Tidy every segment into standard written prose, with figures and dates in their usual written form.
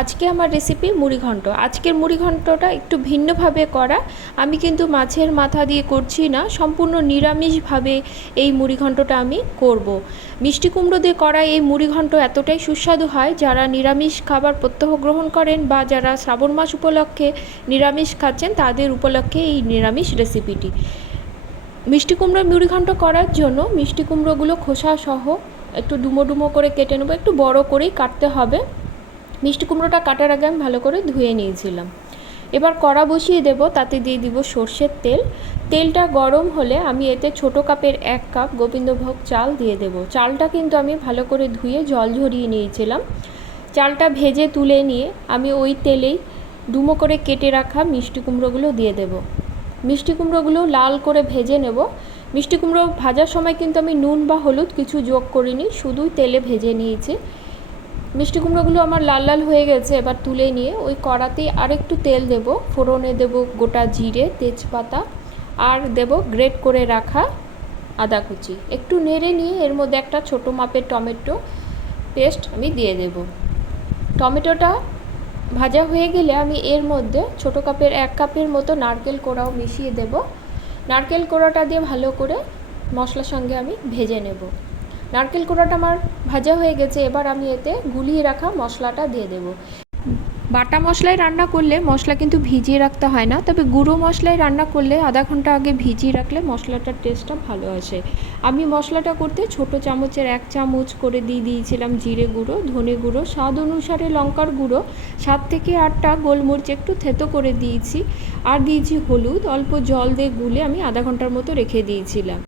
আজকে আমার রেসিপি মুড়িঘণ্ট। আজকের মুড়িঘণ্টটা একটু ভিন্নভাবে করা। আমি কিন্তু মাছের মাথা দিয়ে করছি না, সম্পূর্ণ নিরামিষভাবে এই মুড়িঘণ্টটা আমি করব। মিষ্টি কুমড়ো দিয়ে করা এই মুড়িঘণ্ট এতটাই সুস্বাদু হয়, যারা নিরামিষ খাবার প্রত্যহ গ্রহণ করেন বা যারা শ্রাবণ মাস উপলক্ষে নিরামিষ খাচ্ছেন তাদের উপলক্ষে এই নিরামিষ রেসিপিটি। মিষ্টি কুমড়োর মুড়িঘণ্ট করার জন্য মিষ্টি কুমড়োগুলো খোসা সহ একটু ডুমো ডুমো করে কেটে নেবো, একটু বড় করেই কাটতে হবে। মিষ্টি কুমড়োটা কাটার আগে আমি ভালো করে ধুয়ে নিয়েছিলাম। এবার কড়া বসিয়ে দেব, তাতে দিয়ে দিব সর্ষের তেল। তেলটা গরম হলে আমি এতে ছোটো কাপের 1 কাপ গোবিন্দভোগ চাল দিয়ে দেব। চালটা কিন্তু আমি ভালো করে ধুয়ে জল ঝরিয়ে নিয়েছিলাম। চালটা ভেজে তুলে নিয়ে আমি ওই তেলেই ডুমো করে কেটে রাখা মিষ্টি কুমড়োগুলো দিয়ে দেব। মিষ্টি কুমড়োগুলো লাল করে ভেজে নেব। মিষ্টি কুমড়ো ভাজার সময় কিন্তু আমি নুন বা হলুদ কিছু যোগ করিনি, শুধুই তেলে ভেজে নিয়েছি। মিষ্টি কুমড়োগুলো আমার লাল লাল হয়ে গেছে। এবার তুলে নিয়ে ওই কড়াতেই আরেকটু তেল দেব, ফোড়নে দেব গোটা জিরে, তেজপাতা আর দেব গ্রেট করে রাখা আদা কুচি। একটু নেড়ে নিয়ে এর মধ্যে একটা ছোটো মাপের টমেটো পেস্ট আমি দিয়ে দেব। টমেটোটা ভাজা হয়ে গেলে আমি এর মধ্যে ছোটো কাপের 1 কাপের মতো নারকেল কোড়াও মিশিয়ে দেব। নারকেল কোড়াটা দিয়ে ভালো করে মশলার সঙ্গে আমি ভেজে নেব। নারকেল কোড়াটা আমার ভাজা হয়ে গেছে। এবার আমি এতে গুলিয়ে রাখা মশলাটা দিয়ে দেব। বাটা মশলায় রান্না করলে মশলা কিন্তু ভিজিয়ে রাখতে হয় না, তবে গুঁড়ো মশলায় রান্না করলে আধা ঘন্টা আগে ভিজিয়ে রাখলে মশলাটার টেস্টটা ভালো আসে। আমি মশলাটা করতে ছোটো চামচের 1 চামচ করে দিয়ে দিয়েছিলাম জিরে গুঁড়ো, ধনে গুঁড়ো, স্বাদ অনুসারে লঙ্কার গুঁড়ো, 7 থেকে 8টা গোলমরিচ একটু থেতো করে দিয়েছি, আর দিয়েছি হলুদ। অল্প জল দিয়ে গুলে আমি আধা ঘন্টার মতো রেখে দিয়েছিলাম।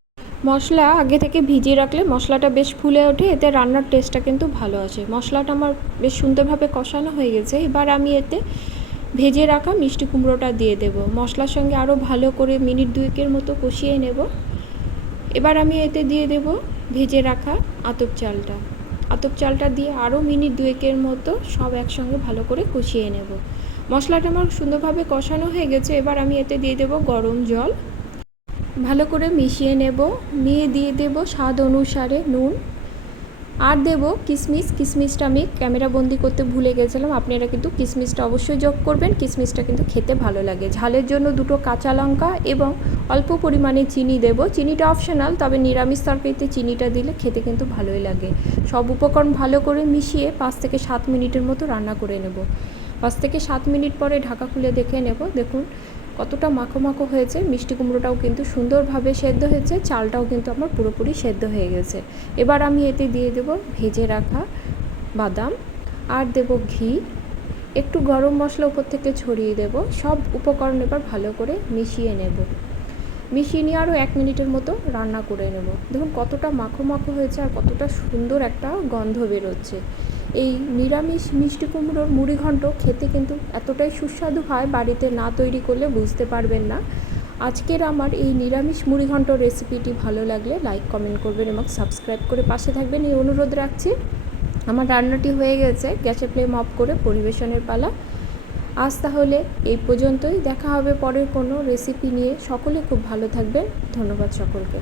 মশলা আগে থেকে ভিজিয়ে রাখলে মশলাটা বেশ ফুলে ওঠে, এতে রান্নার টেস্টটা কিন্তু ভালো আসে। মশলাটা আমার বেশ সুন্দরভাবে কষানো হয়ে গেছে। এবার আমি এতে ভেজে রাখা মিষ্টি কুমড়োটা দিয়ে দেব। মশলার সঙ্গে আরও ভালো করে মিনিট 2 মতো কষিয়ে নেব। এবার আমি এতে দিয়ে দেব ভেজে রাখা আতপ চালটা। আতপ চালটা দিয়ে আরও মিনিট 2 মতো সব একসঙ্গে ভালো করে কষিয়ে নেব। মশলাটা আমার সুন্দরভাবে কষানো হয়ে গেছে। এবার আমি এতে দিয়ে দেব গরম জল, ভালো করে মিশিয়ে নেব। নিয়ে দিয়ে দেব স্বাদ অনুসারে নুন, আর দেব কিশমিশ। কিশমিশটা আমি ক্যামেরা বন্দি করতে ভুলে গেছিলাম, আপনারা কিন্তু কিশমিশটা অবশ্যই যোগ করবেন। কিশমিশটা কিন্তু খেতে ভালো লাগে। ঝালের জন্য 2টো কাঁচা লঙ্কা এবং অল্প পরিমাণে চিনি দেব। চিনিটা অপশনাল, তবে নিরামিষ তরকারিতে চিনিটা দিলে খেতে কিন্তু ভালোই লাগে। সব উপকরণ ভালো করে মিশিয়ে 5 থেকে 7 মিনিটের মতো রান্না করে নেব। 5 থেকে 7 মিনিট পরে ঢাকা খুলে দেখে নেব। দেখুন কতটা মাখো মাখো হয়েছে। মিষ্টি কুমড়োটাও কিন্তু সুন্দরভাবে সেদ্ধ হয়েছে, চালটাও কিন্তু আমার পুরোপুরি সেদ্ধ হয়ে গেছে। এবার আমি এতে দিয়ে দেব ভেজে রাখা বাদাম, আর দেব ঘি, একটু গরম মশলা উপর থেকে ছড়িয়ে দেব। সব উপকরণ এবার ভালো করে মিশিয়ে নেব। মিশিয়ে নিয়ে আরও 1 মিনিটের মতো রান্না করে নেব। দেখুন কতটা মাখো মাখো হয়েছে আর কতটা সুন্দর একটা গন্ধ বেরোচ্ছে। এই নিরামিষ মিষ্টি কুমড়োর মুড়িঘণ্ট খেতে কিন্তু এতটাই সুস্বাদু হয়, বাড়িতে না তৈরি করলে বুঝতে পারবেন না। আজকের আমার এই নিরামিষ মুড়িঘণ্ট রেসিপিটি ভালো লাগলে লাইক কমেন্ট করবেন এবং সাবস্ক্রাইব করে পাশে থাকবেন, এই অনুরোধ রাখছি। আমার রান্নাটি হয়ে গেছে, গ্যাসের ফ্লেম অফ করে পরিবেশনের পালা। আজ তাহলে এই পর্যন্তই, দেখা হবে পরের কোনো রেসিপি নিয়ে। সকলে খুব ভালো থাকবেন। ধন্যবাদ সকলকে।